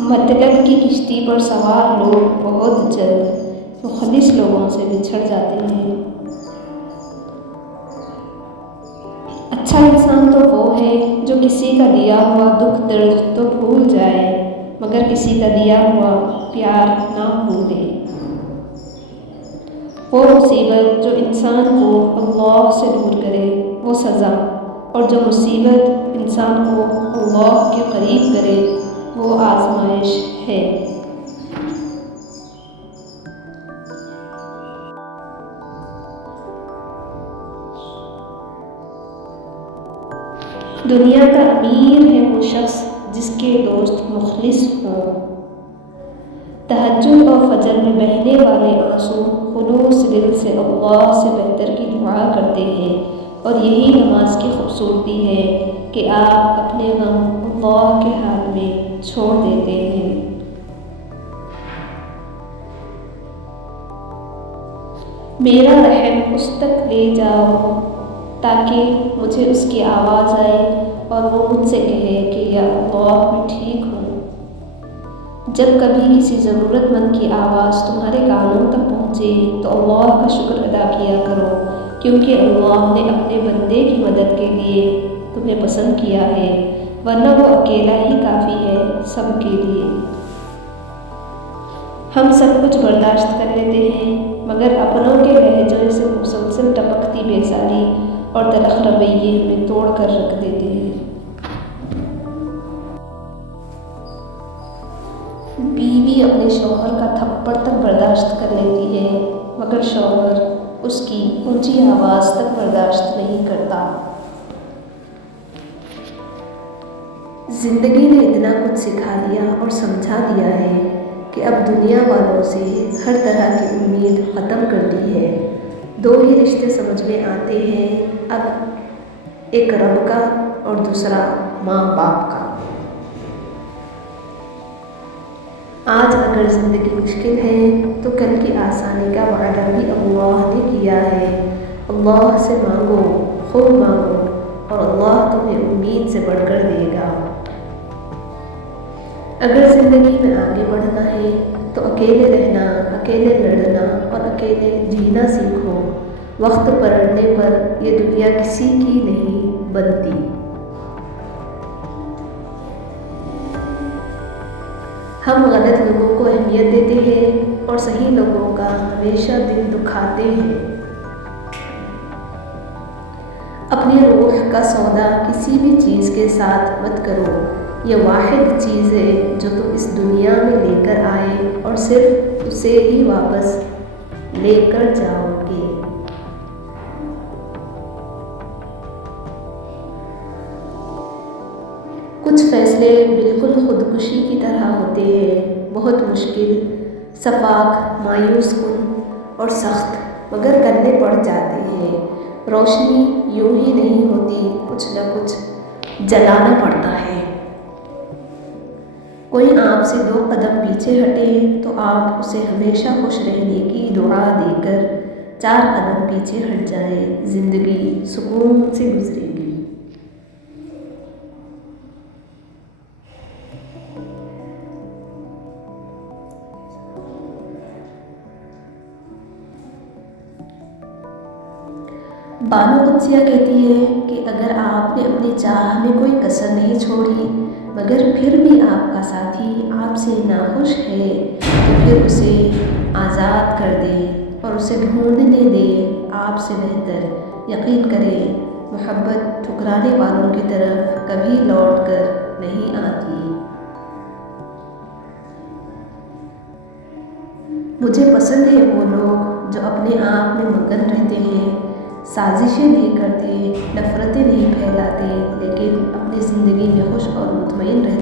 مطلب کی کشتی پر سوار لوگ بہت جلد مخلص لوگوں سے بچھڑ جاتے ہیں۔ اچھا انسان تو وہ ہے جو کسی کا دیا ہوا دکھ درد تو بھول جائے مگر کسی کا دیا ہوا پیار نہ بھولے۔ وہ مصیبت جو انسان کو اللہ سے دور کرے وہ سزا، اور جو مصیبت انسان کو اللہ کے قریب کرے وہ آزمائش ہے۔ دنیا کا امیر ہے وہ شخص جس کے دوست مخلص ہوں۔ تہجد اور فجر میں بہنے والے آنسو خلوص دل سے اللہ سے بہتر کی دعا کرتے ہیں، اور یہی نماز کی خوبصورتی ہے کہ آپ اپنے غم اللہ کے حال میں چھوڑ دیتے ہیں۔ میرا رحم اس تک لے جاؤ تاکہ مجھے اس کی آواز آئے اور وہ مجھ سے کہے کہ یا اللہ میں ٹھیک ہوں۔ جب کبھی کسی ضرورت مند کی آواز تمہارے کانوں تک پہنچے تو اللہ کا شکر ادا کیا کرو، کیونکہ اللہ نے اپنے بندے کی مدد کے لیے تمہیں پسند کیا ہے، ورنہ وہ اکیلا ہی کافی ہے سب کے لیے۔ ہم سب کچھ برداشت کر لیتے ہیں مگر اپنوں کے لہجے سے مسلسل ٹپکتی بیزاری اور تلخ رویے ہمیں توڑ کر رکھ دیتے ہیں۔ بیوی اپنے شوہر کا تھپڑ تک برداشت کر لیتی ہے مگر شوہر اس کی اونچی آواز تک برداشت نہیں کرتا۔ زندگی نے اتنا کچھ سکھا دیا اور سمجھا دیا ہے کہ اب دنیا والوں سے ہر طرح کی امید ختم کر دی ہے۔ دو ہی رشتے سمجھ میں آتے ہیں اب، ایک رب کا اور دوسرا ماں باپ کا۔ آج اگر زندگی مشکل ہے تو کل کی آسانی کا وعدہ بھی اللہ نے کیا ہے۔ اللہ سے مانگو، خوب مانگو، اور اللہ تمہیں امید سے بڑھ کر دے گا۔ اگر زندگی میں آگے بڑھنا ہے تو اکیلے رہنا، اکیلے لڑنا اور اکیلے جینا سیکھو۔ وقت پلٹنے پر یہ دنیا کسی کی نہیں بنتی۔ ہم غلط لوگوں کو اہمیت دیتے ہیں اور صحیح لوگوں کا ہمیشہ دل دکھاتے ہیں۔ اپنی روح کا سودا کسی بھی چیز کے ساتھ مت کرو، یہ واحد چیز ہے جو تم اس دنیا میں لے کر آئے اور صرف اسے ہی واپس لے کر جاؤ گے۔ کچھ فیصلے بالکل خودکشی کی طرح ہوتے ہیں، بہت مشکل، شفاف، مایوس کن اور سخت، مگر کرنے پڑ جاتے ہیں۔ روشنی یوں ہی نہیں ہوتی، کچھ نہ کچھ جلانا پڑتا ہے۔ کوئی آپ سے 2 قدم پیچھے ہٹے تو آپ اسے ہمیشہ خوش رہنے کی دعا دے کر 4 قدم پیچھے ہٹ جائیں، زندگی سکون سے گزرے گی۔ بانو قدسیہ کہتی ہے کہ اگر آپ نے اپنی چاہ میں کوئی کسر نہیں چھوڑی مگر پھر بھی آپ کا ساتھی آپ سے ناخوش ہے تو پھر اسے آزاد کر دیں اور اسے ڈھونڈنے دیں آپ سے بہتر۔ یقین کریں محبت ٹھکرانے والوں کی طرف کبھی لوٹ کر نہیں آتی۔ مجھے پسند ہے وہ لوگ جو اپنے آپ میں مگن رہتے ہیں، سازشیں نہیں کرتے، نفرتیں نہیں پھیلاتے، لیکن اپنی زندگی میں خوش اور مطمئن رہتے